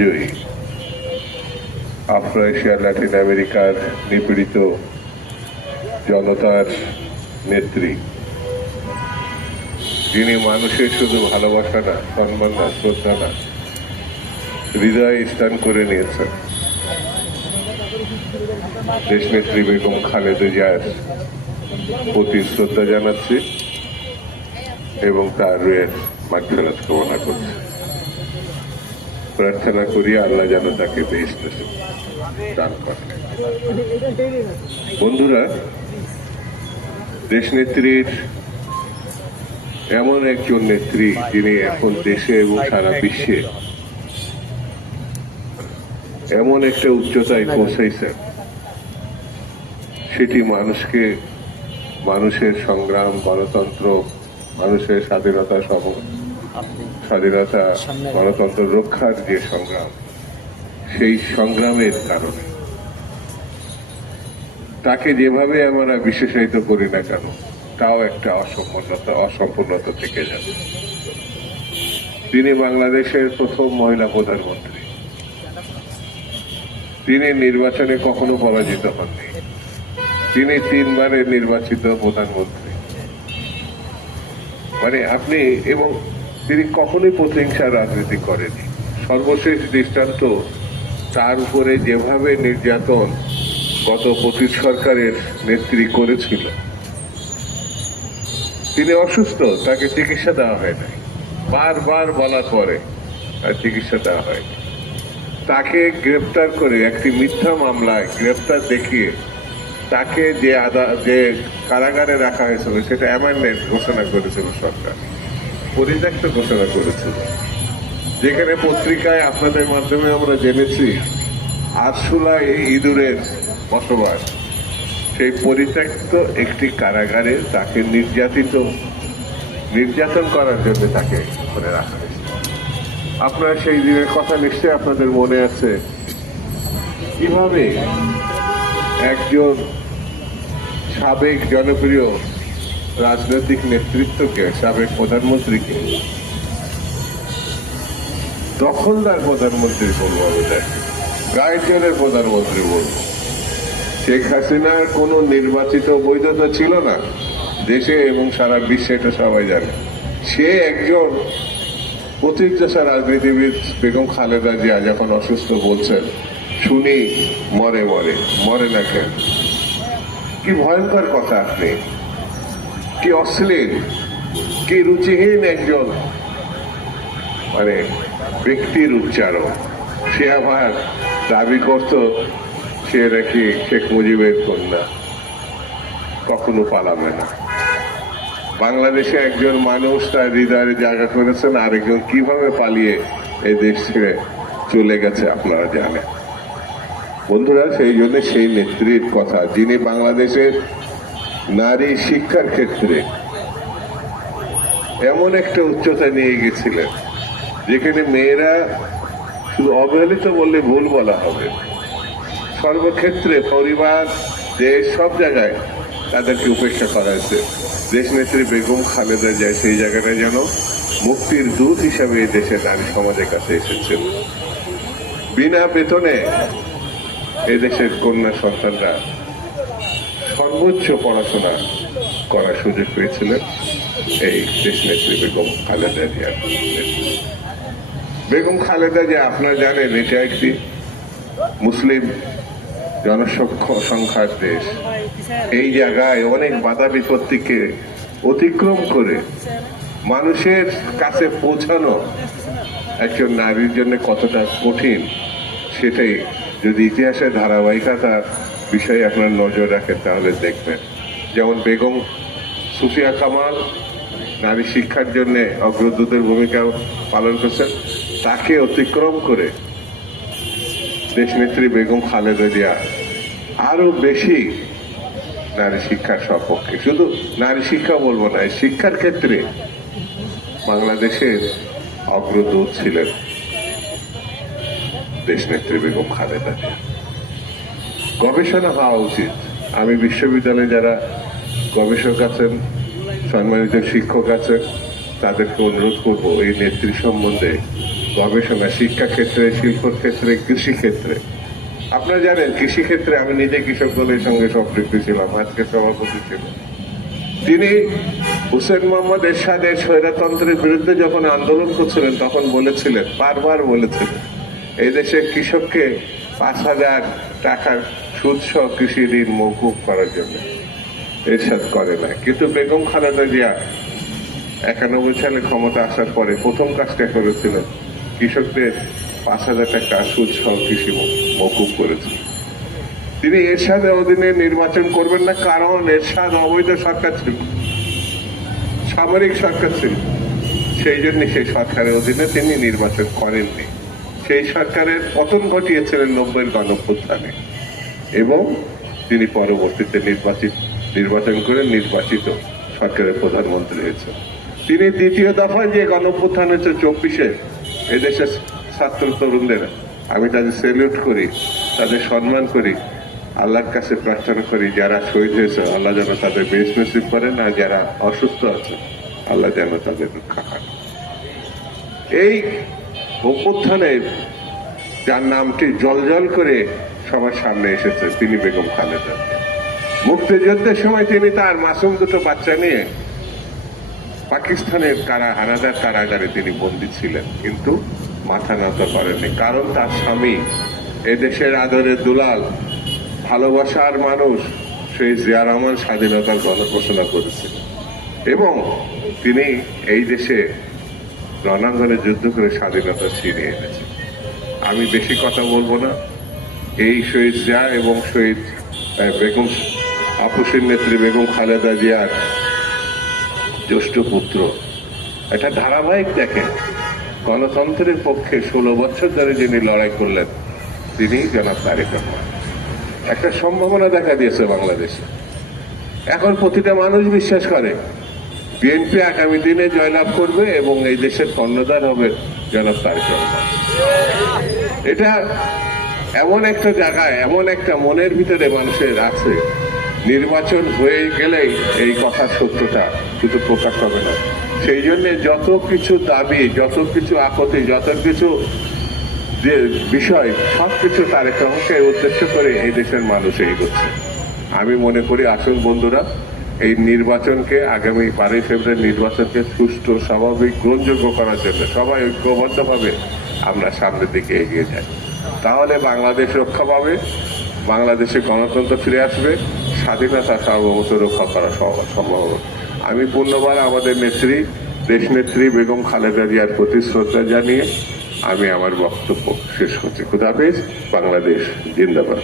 আজই আফ্রাইশিয়া ল্যাটিন আমেরিকার নিপীড়িত জনতার নেত্রী, যিনি মানুষের শুধু ভালোবাসা না, সম্মান না, শ্রদ্ধা না, হৃদয়ে স্থান করে নিয়েছেন, দেশনেত্রী বেগম খালেদা জিয়ার প্রতি শ্রদ্ধা জানাচ্ছি এবং তার রুহের মাগফিরাত কামনা করছি। প্রার্থনা করি আল্লাহ যেন তাকে বেহেশত দান করেন। বন্ধুরা, দেশনেত্রীর এমন একজন নেত্রী যিনি এখন দেশে এবং সারা বিশ্বে এমন একটা উচ্চতায় পৌঁছাইছেন, সেটি মানুষকে, মানুষের সংগ্রাম, গণতন্ত্র, মানুষের স্বাধীনতা, গণতন্ত্র রক্ষার যে সংগ্রাম, সেই সংগ্রামের কারণে তাকে যেভাবে আমরা বিশেষায়িত করি না কেন, তাও একটা অসম্পূর্ণতা থেকে যাবে। তিনি বাংলাদেশের প্রথম মহিলা প্রধানমন্ত্রী। তিনি নির্বাচনে কখনো পরাজিত হননি। তিনি 3 বারের নির্বাচিত প্রধানমন্ত্রী। এবং তিনি কখনোই প্রতিহিংসার রাজনীতি করেনি। সর্বশেষ দৃষ্টান্ত তার উপরে যেভাবে নির্যাতন গত 25 সরকারের নেত্রী করেছিল। তিনি অসুস্থ, তাকে চিকিৎসা দেওয়া হয় নাই, বারবার বলার পরে তার চিকিৎসা দেওয়া হয়নি। তাকে গ্রেপ্তার করে একটি মিথ্যা মামলায় গ্রেপ্তার দেখিয়ে তাকে যে কারাগারে রাখা হয়েছিল সেটা অ্যামেন্ডমেন্ট ঘোষণা করেছিল সরকার, পরিত্যক্ত ঘোষণা করেছিল। যেখানে পত্রিকায় আপনাদের মাধ্যমে আমরা জেনেছি আরশুলা এই ইঁদুরের বসবাস, সেই পরিত্যক্ত একটি কারাগারে তাকে নির্যাতন করার জন্য তাকে করে রাখা হয়েছে। আপনার সেই দিনের কথা নিশ্চয়ই আপনাদের মনে আছে, কিভাবে একজন সাবেক জনপ্রিয় রাজনৈতিক নেতৃত্বকে, সাবেক প্রধানমন্ত্রীকে দখলদার প্রধানমন্ত্রী বলবো, গায়ের জোরের প্রধানমন্ত্রী বলবো। শেখ হাসিনার কোনো নির্বাচিত বৈধতা ছিল না দেশে এবং সারা বিশ্বে, এটা সবাই জানে। সে একজন প্রতিষ্ঠা রাজনীতিবিদ। বেগম খালেদা জিয়া যখন অসুস্থ বলছেন, শুনি মরে না কেন? কি ভয়ঙ্কর কথা! আপনি কি অশ্লীল, কি রুচিহীন একজন ব্যক্তির উচ্চারণ। সে আবার দাবি করত সে নাকি শেখ মুজিবের কন্যা, কখনো পালাবে না। বাংলাদেশে একজন মানুষ তার হৃদয়ে জায়গা করেছেন, আরেকজন কিভাবে পালিয়ে এই দেশ ছেড়ে চলে গেছে আপনারা জানেন। বন্ধুরা, সেই জন্য সেই নেত্রীর কথা, যিনি বাংলাদেশের নারী শিক্ষার ক্ষেত্রে এমন একটা উচ্চতা নিয়ে গেছিলেন, যেখানে মেয়েরা শুধু অবহেলিত বললে ভুল বলা হবে, সর্বক্ষেত্রে পরিবার, দেশ, সব জায়গায় তাদেরকে উপেক্ষা করা হয়েছে। দেশনেত্রী বেগম খালেদা জিয়া সেই জায়গাটা যেন মুক্তির দূত হিসাবে এই দেশের নারী সমাজের কাছে এসেছেন। বিনা বেতনে এদেশের কন্যা সন্তানরা সর্বোচ্চ পড়াশোনা করার সুযোগ পেয়েছিলেন এই দেশনেত্রী বেগম খালেদা জিয়া। বেগম খালেদা জিয়া, আপনারা জানেন, এটা একটি মুসলিম জনসংখ্যার দেশ। এই জায়গায় অনেক বাধা বিপত্তিকে অতিক্রম করে মানুষের কাছে পৌঁছানো একজন নারীর জন্য কতটা কঠিন, সেটাই যদি ইতিহাসের ধারাবাহিকতার বিষয়ে আপনার নজর রাখেন তাহলে দেখবেন। যেমন বেগম সুফিয়া কামাল নারী শিক্ষার জন্য অগ্রদূতের ভূমিকা পালন করছেন, তাকে অতিক্রম করে দেশনেত্রী বেগম খালেদা জিয়া আরো বেশি নারী শিক্ষার সপক্ষে, শুধু নারী শিক্ষা বলবো না, শিক্ষার ক্ষেত্রে বাংলাদেশের অগ্রদূত ছিলেন দেশনেত্রী বেগম খালেদা জিয়া। গবেষণা হওয়া উচিত। আমি বিশ্ববিদ্যালয়ে যারা গবেষক আছেন, সম্মানিত শিক্ষক আছেন, তাদেরকে অনুরোধ করবো এই নেত্রী সম্বন্ধে গবেষণা শিক্ষা ক্ষেত্রে, শিল্প ক্ষেত্রে, কৃষি ক্ষেত্রে। আপনারা জানেন কৃষি ক্ষেত্রে আমি নিজে কৃষক দলের সঙ্গে সম্পৃক্ত ছিলাম, আজকে সভাপতি ছিলাম। তিনি হুসেন মোহাম্মদ এরশাদের স্বৈরতন্ত্রের বিরুদ্ধে যখন আন্দোলন করছিলেন তখন বলেছিলেন, বারবার বলেছিলেন, এই দেশের কৃষককে 5,000 টাকার সুদসহ কৃষি ঋণ মওকুফ করার জন্য। এরশাদ করে না, কিন্তু বেগম খালেদা জিয়া 91 সালে ক্ষমতা আসার পরে প্রথম কাজটা করেছিলেন, কৃষকদের 5,000 টাকা সুদসহ কৃষি মওকুফ করেছিল। তিনি এরশাদের অধীনে নির্বাচন করবেন না, কারণ এরশাদ অবৈধ সরকার ছিল, সামরিক সরকার ছিল। সেই জন্য সেই সরকারের অধীনে তিনি নির্বাচন করেননি। সেই সরকারের পতন ঘটিয়েছিলেন 90-এর গণঅভ্যুত্থানে, এবং তিনি পরবর্তীতে নির্বাচন করে নির্বাচিত সরকারের প্রধানমন্ত্রী হয়েছেন। তিনি দ্বিতীয় দফায় যে গণঅভ্যুত্থান হয়েছে 24-এ, এদেশের ছাত্র তরুণদের আমি তাদের স্যালুট করি, তাদের সম্মান করি, আল্লাহর কাছে প্রার্থনা করি যারা শহীদ হয়েছে আল্লাহ যেন তাদের বেশ নসিব করেন, আর যারা অসুস্থ আছে আল্লাহ যেন তাদের রক্ষা করেন। এই অভ্যুত্থানে যার নামটি জলজল করে সবার সামনে এসেছে তিনি বেগম খালেদা। মুক্তিযুদ্ধের সময় তিনি তার মাসুম দুটো বাচ্চা নিয়ে পাকিস্তানের হানাদার কারাগারে তিনি বন্দী ছিলেন, কিন্তু মাথা নত করেননি, কারণ তার স্বামী এদেশের আদরের দুলাল, ভালোবাসার মানুষ সেই জিয়া রহমান স্বাধীনতার গণঘোষণা করেছিল, এবং তিনি এই দেশে রণাঙ্গনে যুদ্ধ করে স্বাধীনতা ছিনিয়ে এনেছেন। আমি বেশি কথা বলবো না। এই শহীদ জিয়া এবং শহীদ বেগম আপসের নেত্রী বেগম খালেদা জিয়ার জ্যেষ্ঠ পুত্র, একটা ধারাবাহিক দেখেন, গণতন্ত্রের পক্ষে 16 বছর ধরে যিনি লড়াই করলেন তিনি জনাব তারেক রহমান। একটা সম্ভাবনা দেখা দিয়েছে বাংলাদেশে। এখন প্রতিটা মানুষ বিশ্বাস করে বিএনপি আগামী দিনে জয়লাভ করবে এবং এই দেশের কর্ণধার হবে জনাব তারেক রহমান। এটা এমন একটা জায়গায়, এমন একটা মনের ভিতরে মানুষের আছে, নির্বাচন হয়ে গেলেই এই কথার সত্যটা শুধু প্রকাশ হবে না। সেই জন্য যত কিছু দাবি, যত কিছু আপত্তি, যত কিছু যে বিষয়, সবকিছু তারেক রহমানকে উদ্দেশ্য করে এই দেশের মানুষ এগোচ্ছে। আমি মনে করি আসল বন্ধুরা, এই নির্বাচনকে, আগামী 12 ফেব্রুয়ারি নির্বাচনকে সুষ্ঠু, স্বাভাবিক, গ্রহণযোগ্য করার জন্য সবাই ঐক্যবদ্ধভাবে আমরা সামনের দিকে এগিয়ে যাই। তাহলে বাংলাদেশ রক্ষা পাবে, বাংলাদেশে গণতন্ত্র ফিরে আসবে, স্বাধীনতা সার্বভৌমত্ব রক্ষা করা সম্ভব হবে। আমি পূর্ণবার আমাদের নেত্রী, দেশনেত্রী বেগম খালেদা জিয়ার প্রতি শ্রদ্ধা জানিয়ে আমি আমার বক্তব্য শেষ করছি। খুদা হাফেজ। বাংলাদেশ জিন্দাবাদ।